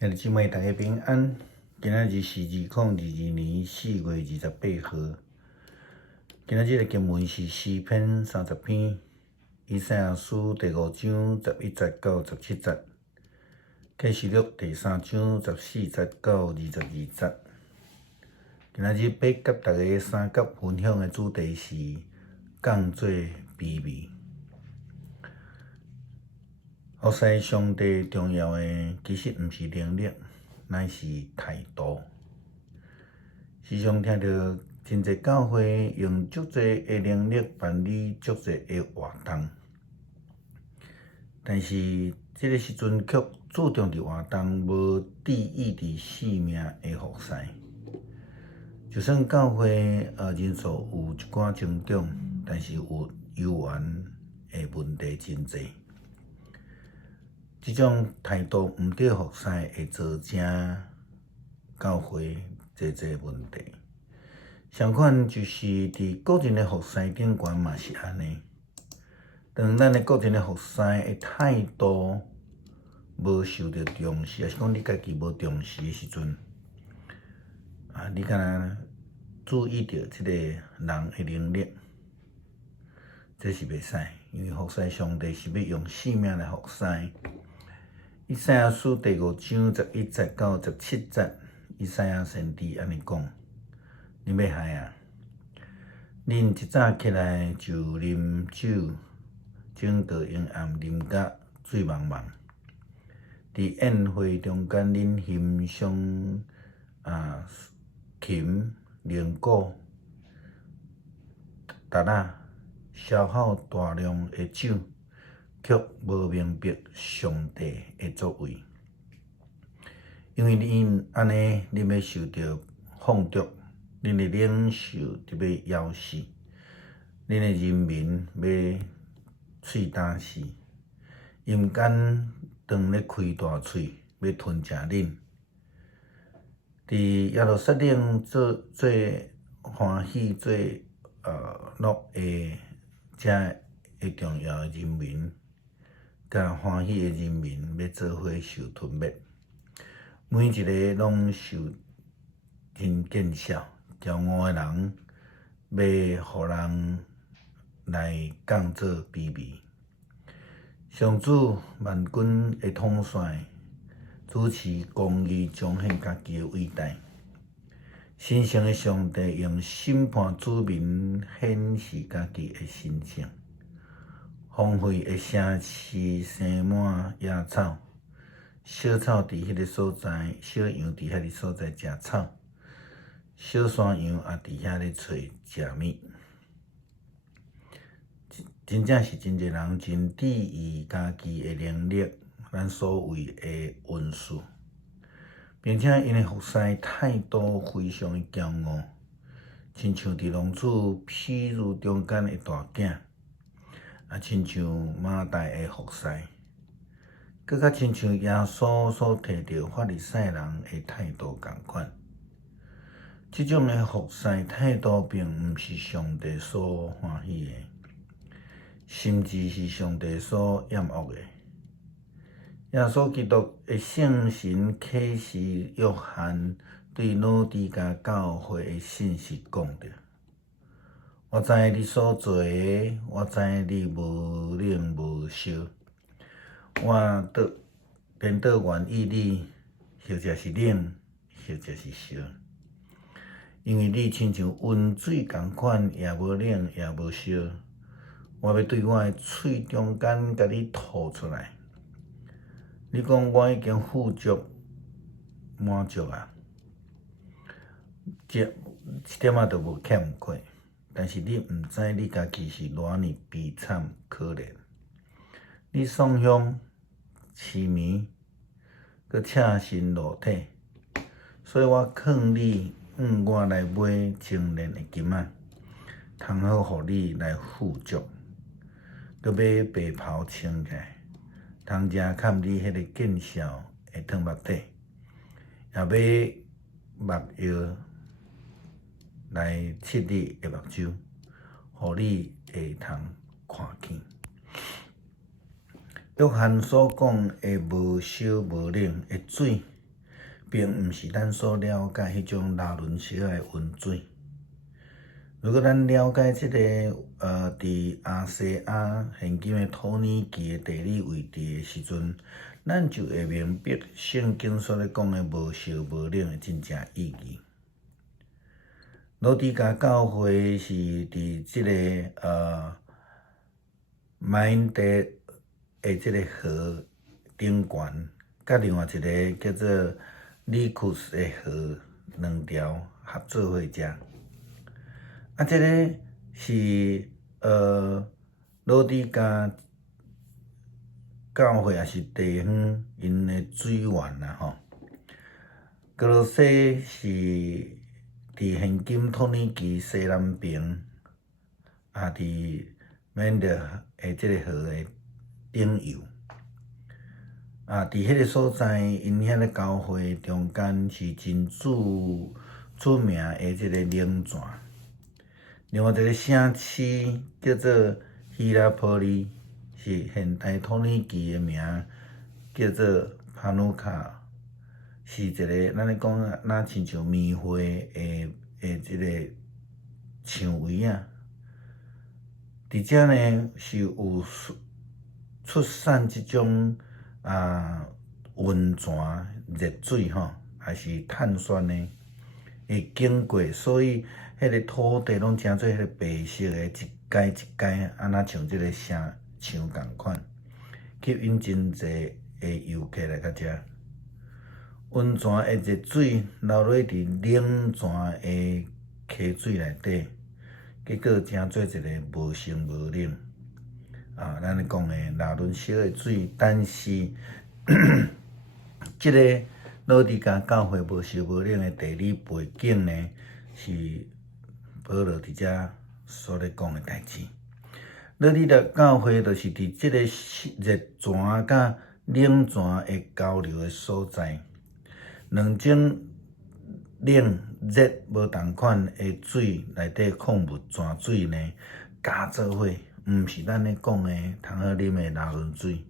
兄弟姊妹，大家平安。今仔日是2022年4月28号。今仔日的经文是诗篇30篇，以赛亚书第5章11节到17节，启示录第3章14节到22节。今仔日要甲大家三角分享的主题是降做卑微。服侍上帝重要的其实毋是能力，乃是态度。时常听到真侪教会用足侪的能力办理足侪的活动，但是这个时阵却注重伫活动，无注意伫性命的服侍。就算教会人数有一寡增长，但是有有缘的问题真侪。这种态度毋对服侍，会造成教会侪问题。相反，就是伫个人的服侍顶悬嘛是安尼。当咱的个人的服侍的态度无受到重视，还是讲你家己无重视的时阵，你敢若注意到即个人的能力，这是袂使，因为服侍上帝是要用性命来服侍。以赛亚书第5章11节到17节，以赛亚先知安尼讲：你要害啊！恁一早起来就啉酒，整个阴暗啉甲醉茫茫。伫宴会中间，恁欣赏琴、铃鼓、笛仔，消耗大量的酒。却无明白上帝的作为，因为恁安尼，恁要受到放逐，恁的领袖就要枵死，恁的人民要喙打死，阴间当咧开大喙要吞食恁。伫耶路撒冷做欢喜、做乐的遮个重要的人民。甲欢喜的人民要做伙受吞灭，每一个拢受真见笑。骄傲的人要互人来降做卑微。上主万军的统帅主持公义，彰显家己的伟大。神圣的上帝用审判子民，显示家己的神圣。荒废的城市生满野草，小草伫迄个所在，小羊伫遐个所在食草，小山羊也伫遐咧找食物。真正是真侪人真质疑家己的能力，咱所谓的运势，并且因的服侍态度非常的骄傲，亲像伫浪子譬喻中间的大囝。亲像马大的服侍，搁较亲像耶稣所摕到法利赛人的态度同款。这种的服侍态度，并毋是上帝所欢喜的，甚至是上帝所厌恶的。耶稣基督的圣神启示约翰对老底嘉教会的信息讲着。我知你所做的，我知你无冷无烧。我颠倒愿意你，或者是冷，或者是烧。因为你亲像温水同款，也无冷也无烧。我要对我的喙中间甲你吐出来。你讲我已经富足满足啊，一点仔都无欠缺。但是你毋知你家己是偌尼悲惨可怜，你丧香、痴迷，佮赤身裸体，所以我劝你我来买精炼的金仔，通好互你来富足，佮买白袍穿起来，通食看你迄个见笑的脱目底，也买目药。来刺你的目睭，互你会通看见。约翰所讲的无烧无冷的水，并毋是咱所了解迄种拉伦式的温水。如果咱了解即个伫亚细亚现今的土耳其的地理位置的时阵，咱就会明白圣经所咧讲的无烧无冷的真正意义。老底嘉教会是伫即个曼德的即个河顶悬，甲另外一个叫做里库斯的河两条合作伙食。即个是老底嘉教会也是地方因的水源啦吼。格罗西是伫现今土耳其西南边，伫缅甸的即个河的顶游。伫迄个所在，因遐个教会中间是真出名的即个冷泉。另外一个城市叫做希拉波利，是现代土耳其的名，叫做帕努卡，是一个咱咧讲若亲像庙会的即个场位啊。伫遮呢是有出产即种温泉热水吼，还是碳酸的会经过，所以迄个土地拢诚做迄个白色的，一阶一阶，安那像即个城墙共款，吸引真侪的游客来到遮。温泉的热水流落伫冷泉的溪水内底，结果诚做一个无生无冷。咱咧讲的拉伦式的水，但是即个老底嘉教会无烧无冷的地理背景呢，是保罗伫遮所咧讲的代志。老底嘉教会就是伫即个热泉甲冷泉的交流的所在，两种冷热无同款的水内底矿物泉水呢加做伙，毋是咱咧讲的通好啉的拉伦水，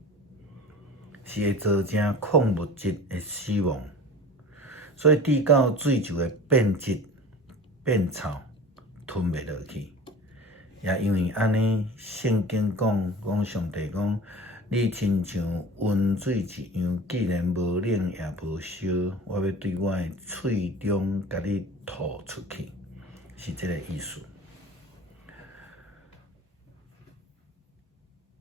是会造成矿物质的死亡，所以滴到水就会变质、变臭，吞袂落去。也因为安尼，圣经讲上帝讲，你亲像温水一样，既然无冷也无烧，我要对我的喙中甲你吐出去，是这个意思。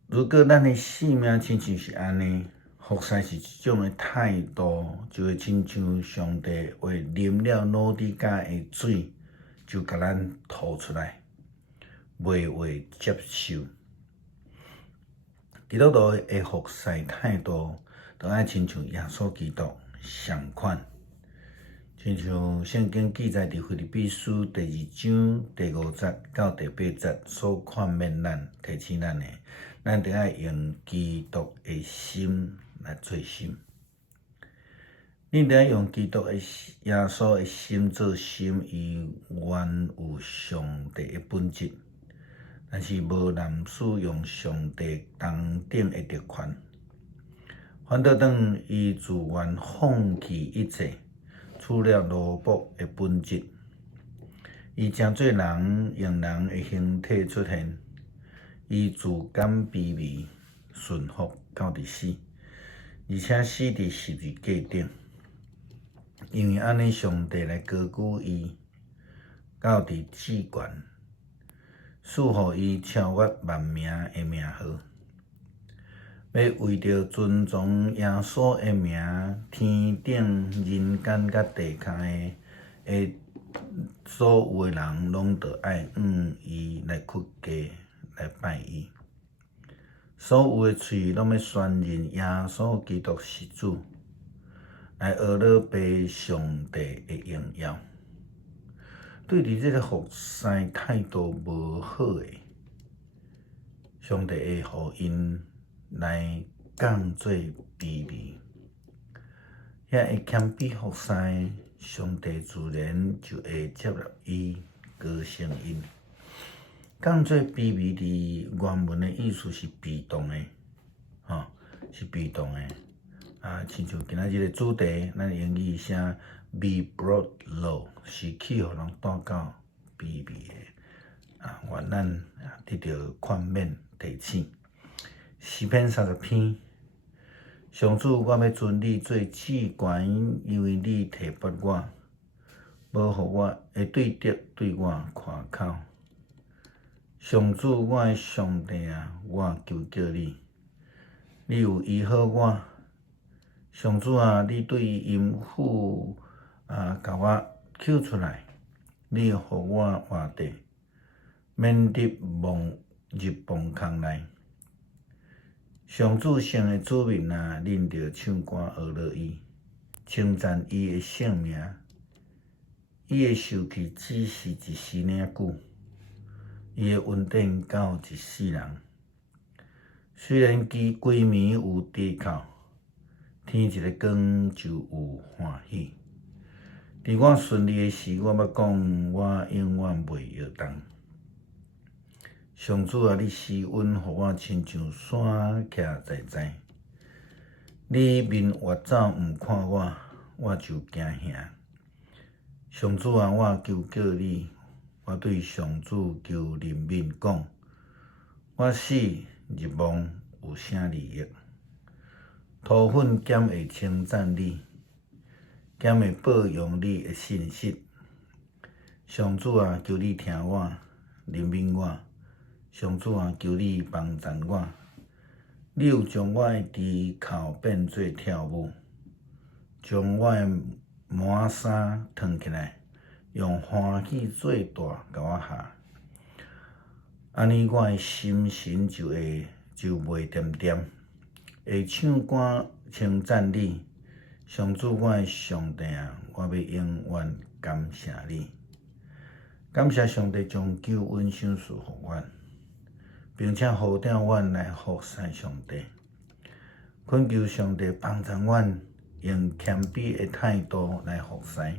如果咱的性命亲像是安尼，服侍是即种的态度，就会亲像上帝会啉了老底嘉的水，就甲咱吐出来，袂会接受。基督徒的服侍态度，就爱亲像耶稣基督相款，亲像圣经记载伫腓立比书第2章第5节到第8节所劝勉咱、提醒咱的，咱得爱用基督的心来做心。你得爱用基督的耶稣的心做心，伊原有上帝的本质。但是无滥使用上帝同等的特权，反倒当伊自愿放弃一切，除了奴仆的本质。伊诚做人，用人的形体出现，伊自甘卑微，顺服到伫死，而且死伫十字架顶。因为安尼，上帝来高举伊到伫至悬。赐予伊超越万名的名号，要为着尊崇耶稣的名，天顶、人间甲地下的所有的人，拢得爱伊来屈家来拜伊。所有的喙拢要宣认耶稣基督是主，来学了被上帝的荣耀。对伫这个服侍态度无好的，上帝会互因来降做卑微；遐会谦卑服侍，上帝自然就会接纳伊、高升因。降做卑微伫原文的意思是被动的，是被动的，亲像今仔日的主题，咱英语写 be brought low， 是去互人带到卑微的愿咱得到宽免提醒。诗篇30篇，上主，我要尊你做至高，因为你提拔我，无互我会对敌对我夸口。上主，我的上帝啊，我求叫你，你有医好我。上主啊，你对阴府甲我救出来，你互我活地，免入墓坑内。上主圣的子民啊，恁着唱歌学乐伊，称赞伊的圣名。伊的受气只是一时领久，伊的恩典到一世人。虽然其规暝有低哭，天一个光就有欢喜。伫我顺利的时，我要讲，我永远袂摇动。上主啊，你施恩，互我亲像山徛在在。你面越走毋看我，我就惊吓。上主啊，我求叫你，我对上主求怜悯讲，我死入墓有啥利益？土粉减会称赞你，减会保养你的信息。上主啊，求你听我，怜悯我。上主啊，求你帮助我。你有将我的猪口变做跳舞，将我的满衫脱起来，用欢喜做大甲我下。安尼我的心神就袂恬恬，会唱歌称赞你。上主，我的上帝啊，我要永远感谢你。感谢上帝将救恩赏赐互阮，并且呼召阮来服侍上帝。恳求上帝帮助阮，用谦卑的态度来服侍，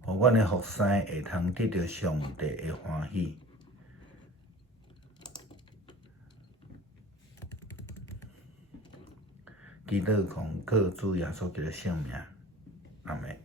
互阮的服侍会通得到上帝的欢喜。祈祷奉靠主耶稣基督的圣名，阿门。